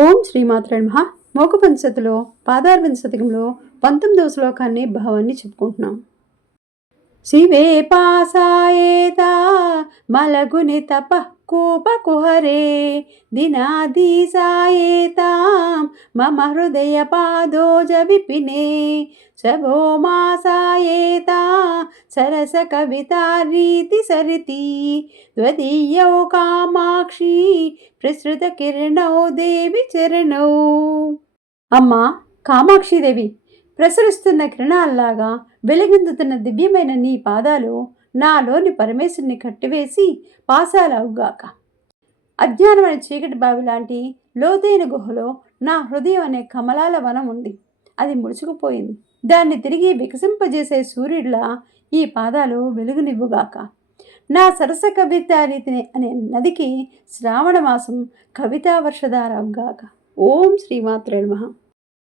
ఓం శ్రీమాత్రే నమః. మోకపంచతిలో పాదార్వింద శతకంలో 19వ శ్లోకాన్ని భావాన్ని చెప్పుకుంటున్నాం. శివే పాసాయేత మలగుని తపః కూపకుహరే దినాదీసాయేతాం మమ హృదయ పాదోజ విపినే శభో మాసాయేతా సరస కవితారీతి సరితి ద్వదీయౌ కామాక్షి ప్రసృత కిరణౌ దేవి చరణౌ. అమ్మా కామాక్షిదేవి, ప్రసరిస్తున్న కిరణాల్లాగా వెలిగిందుతున్న దివ్యమైన నీ పాదాలు నాలోని పరమేశ్వరుని కట్టివేసి పాసాలవుగాక. అజ్ఞానం అనే చీకటి బావి లాంటి లోతైన గుహలో నా హృదయం అనే కమలాల వనం ఉంది. అది ముడుచుకుపోయింది. దాన్ని తిరిగి వికసింపజేసే సూర్యుడిలా ఈ పాదాలు వెలుగునివ్వుగాక. నా సరస కవితారీతిని అనే నదికి శ్రావణ మాసం కవితా వర్షధారవుగాక. ఓం శ్రీమాత్రే నమః.